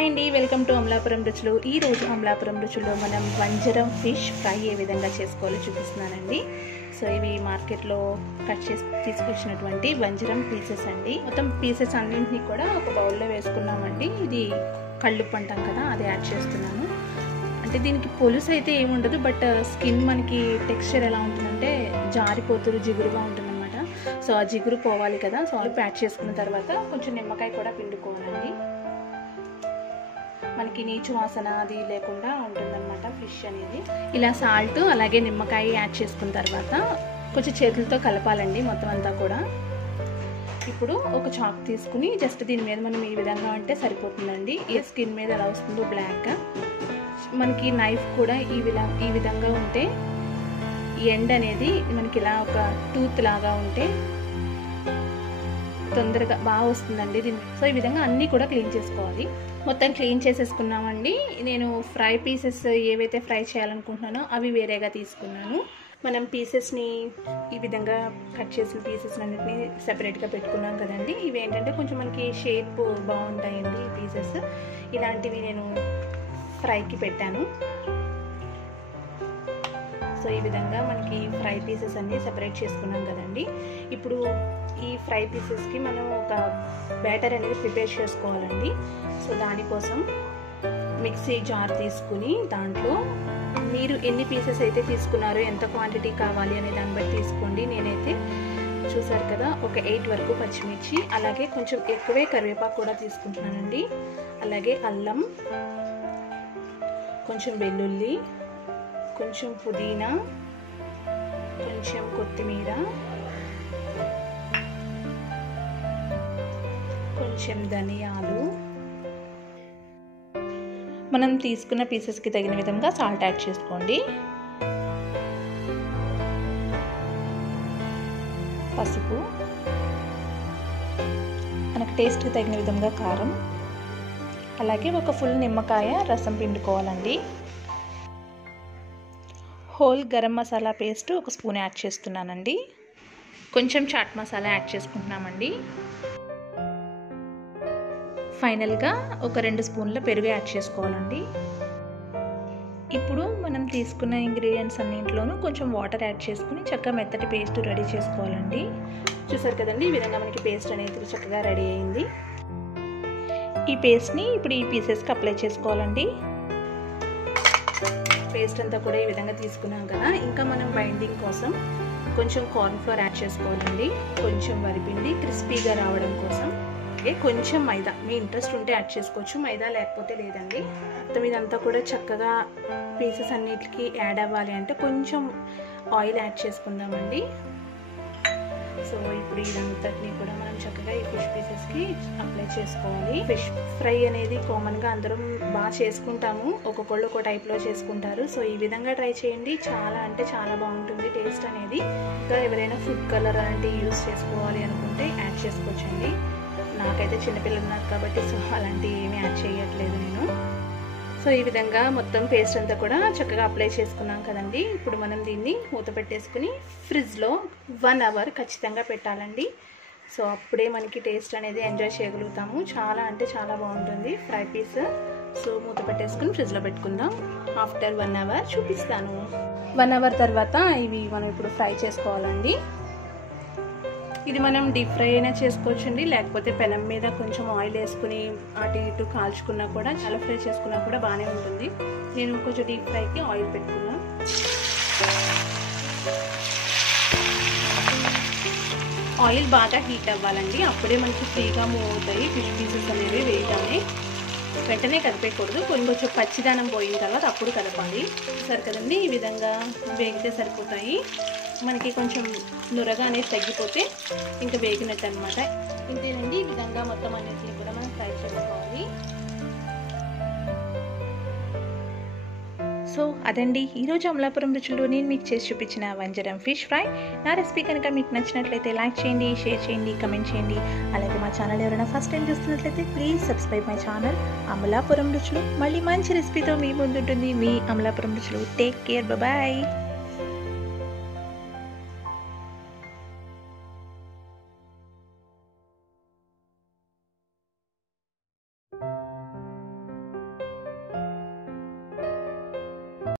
Hi అండి, welcome to Amalapuram రుచులు. ఈరోజు అమలాపురం రుచుల్లో మనం వంజరం ఫిష్ ఫ్రై ఏ విధంగా చేసుకోవాలో చూపిస్తున్నానండి. సో ఇవి మార్కెట్లో కట్ చేసి తీసుకొచ్చినటువంటి వంజరం పీసెస్ అండి. మొత్తం పీసెస్ అన్నింటినీ కూడా ఒక బౌల్లో వేసుకున్నామండి. ఇది కళ్ళుప్పు అంటాం కదా, అది యాడ్ చేస్తున్నాను. అంటే దీనికి పులుసు అయితే ఏముండదు, బట్ స్కిన్ మనకి టెక్స్చర్ ఎలా ఉంటుందంటే జారిపోతురు జిగురుగా ఉంటుందన్నమాట. సో ఆ జిగురు పోవాలి కదా, సో అది యాడ్ చేసుకున్న తర్వాత కొంచెం నిమ్మకాయ కూడా పిండుకోవాలండి. మనకి నీచు వాసన అది లేకుండా ఉంటుందన్నమాట ఫిష్ అనేది. ఇలా సాల్ట్ అలాగే నిమ్మకాయ యాడ్ చేసుకున్న తర్వాత కొంచెం చేతులతో కలపాలండి మొత్తం అంతా కూడా. ఇప్పుడు ఒక చాక్ తీసుకుని జస్ట్ దీని మీద మనం ఈ విధంగా అంటే సరిపోతుందండి. ఈ స్కిన్ మీద ఎలా వస్తుందో బ్లాక్గా, మనకి నైఫ్ కూడా ఈ విధంగా ఉంటే ఎండ్ అనేది మనకి ఇలా ఒక టూత్ లాగా ఉంటే తొందరగా బాగా వస్తుందండి దీన్ని. సో ఈ విధంగా అన్నీ కూడా క్లీన్ చేసుకోవాలి. మొత్తం క్లీన్ చేసేసుకున్నామండి. నేను ఫ్రై పీసెస్ ఏవైతే ఫ్రై చేయాలనుకుంటున్నానో అవి వేరేగా తీసుకున్నాను. మనం పీసెస్ని ఈ విధంగా కట్ చేసిన పీసెస్ అన్నిటిని సెపరేట్గా పెట్టుకున్నాం కదండి. ఇవి ఏంటంటే కొంచెం మనకి షేప్ బాగుంటాయండి ఈ పీసెస్. ఇలాంటివి నేను ఫ్రైకి పెట్టాను. సో ఈ విధంగా మనకి ఫ్రై పీసెస్ అన్నీ సెపరేట్ చేసుకున్నాం కదండి. ఇప్పుడు ఈ ఫ్రై పీసెస్కి మనం ఒక బ్యాటర్ అనేది ప్రిపేర్ చేసుకోవాలండి. సో దానికోసం మిక్సీ జార్ తీసుకుని దాంట్లో మీరు ఎన్ని పీసెస్ అయితే తీసుకున్నారో, ఎంత క్వాంటిటీ కావాలి అనే దాన్ని బట్టి తీసుకోండి. నేనైతే చూసారు కదా ఒక 8 వరకు పచ్చిమిర్చి, అలాగే కొంచెం ఎక్కువే కరివేపాకు కూడా తీసుకుంటున్నానండి. అలాగే అల్లం, కొంచెం వెల్లుల్లి, కొంచెం పుదీనా, కొంచెం కొత్తిమీర, కొంచెం ధనియాలు, మనం తీసుకున్న పీసెస్కి తగిన విధంగా సాల్ట్ యాడ్ చేసుకోండి. పసుపు, మనకు టేస్ట్కి తగిన విధంగా కారం, అలాగే ఒక ఫుల్ నిమ్మకాయ రసం పిండుకోవాలండి. హోల్ గరం మసాలా పేస్ట్ ఒక స్పూన్ యాడ్ చేస్తున్నానండి. కొంచెం చాట్ మసాలా యాడ్ చేసుకుంటున్నామండి. ఫైనల్గా ఒక 2 స్పూన్ల పెరుగు యాడ్ చేసుకోవాలండి. ఇప్పుడు మనం తీసుకున్న ఇంగ్రీడియంట్స్ అన్నింటిలోనూ కొంచెం వాటర్ యాడ్ చేసుకుని చక్కగా మెత్తటి పేస్ట్ రెడీ చేసుకోవాలండి. చూసారు కదండి, ఈ విధంగా మనకి పేస్ట్ అనేది చక్కగా రెడీ అయింది. ఈ పేస్ట్ని ఇప్పుడు ఈ పీసెస్కి అప్లై చేసుకోవాలండి. పేస్ట్ అంతా కూడా ఈ విధంగా తీసుకున్నాం కదా. ఇంకా మనం బైండింగ్ కోసం కొంచెం కార్న్ ఫ్లోర్ యాడ్ చేసుకోవాలండి, కొంచెం వరిపిండి క్రిస్పీగా రావడం కోసం, కొంచెం మైదా, మీ ఇంట్రెస్ట్ ఉంటే యాడ్ చేసుకోవచ్చు, మైదా లేకపోతే లేదండి. మొత్తం ఇదంతా కూడా చక్కగా పీసెస్ అన్నిటికీ యాడ్ అవ్వాలి అంటే కొంచెం ఆయిల్ యాడ్ చేసుకుందామండి. సో ఇప్పుడు ఇదంతటినీ కూడా మనం చక్కగా ఈ ఫిష్ పీసెస్కి అప్లై చేసుకోవాలి. ఫిష్ ఫ్రై అనేది కామన్గా అందరం బాగా చేసుకుంటాము, ఒక్కొక్కళ్ళు ఒక టైప్లో చేసుకుంటారు. సో ఈ విధంగా ట్రై చేయండి, చాలా అంటే చాలా బాగుంటుంది టేస్ట్ అనేది. ఇంకా ఎవరైనా ఫుడ్ కలర్ అలాంటివి యూస్ చేసుకోవాలి అనుకుంటే యాడ్ చేసుకోవచ్చండి. నాకైతే చిన్నపిల్లలు ఉన్నారు కాబట్టి సో అలాంటివి ఏమీ యాడ్ చేయట్లేదు నేను. సో ఈ విధంగా మొత్తం పేస్ట్ అంతా కూడా చక్కగా అప్లై చేసుకున్నాం కదండి. ఇప్పుడు మనం దీన్ని మూత పెట్టేసుకుని ఫ్రిడ్జ్లో 1 అవర్ ఖచ్చితంగా పెట్టాలండి. సో అప్పుడే మనకి టేస్ట్ అనేది ఎంజాయ్ చేయగలుగుతాము. చాలా అంటే చాలా బాగుంటుంది ఫ్రై పీస్. సో మూత పెట్టేసుకుని ఫ్రిడ్జ్లో పెట్టుకుందాం. ఆఫ్టర్ 1 అవర్ చూపిస్తాను. 1 అవర్ తర్వాత ఇవి మనం ఇప్పుడు ఫ్రై చేసుకోవాలండి. ఇది మనం డీప్ ఫ్రై అయినా చేసుకోవచ్చండి, లేకపోతే పెనం మీద కొంచెం ఆయిల్ వేసుకుని అటు ఇటు కాల్చుకున్నా కూడా, చాలా ఫ్రై చేసుకున్నా కూడా బాగానే ఉంటుంది. నేను కొంచెం డీప్ ఫ్రైకి ఆయిల్ పెట్టుకున్నా. ఆయిల్ బాగా హీట్ అవ్వాలండి, అప్పుడే మనకి ఫ్రీగా మూవ్ అవుతాయి ఫిష్ పీసెస్ అనేవి వేయగానే. వెంటనే కదిపేయకూడదు, కొంచెం పచ్చిదానం పోయిన తర్వాత అప్పుడు కదపాలి. సరే కదండి, ఈ విధంగా వేగితే సరిపోతాయి. మనకి కొంచెం నురగా అనేది తగ్గిపోతే ఇంకా వేగినట్టు అనమాట. ఇంతేనండి, ఈ విధంగా మొత్తం అన్నింటినీ కూడా మనం ఫ్రై చేసుకోవాలి. సో అదండి ఈరోజు అమలాపురం రుచులు నేను మీకు చేసి చూపించిన వంజరం ఫిష్ ఫ్రై. నా రెసిపీ కనుక మీకు నచ్చినట్లయితే లైక్ చేయండి, షేర్ చేయండి, కమెంట్ చేయండి. అలాగే మా ఛానల్ ఎవరైనా ఫస్ట్ టైం చూస్తున్నట్లయితే please subscribe my channel Amalapuram రుచులు. మళ్ళీ మంచి రెసిపీతో మీ ముందుంటుంది మీ అమలాపురం రుచులు. Take care, bye.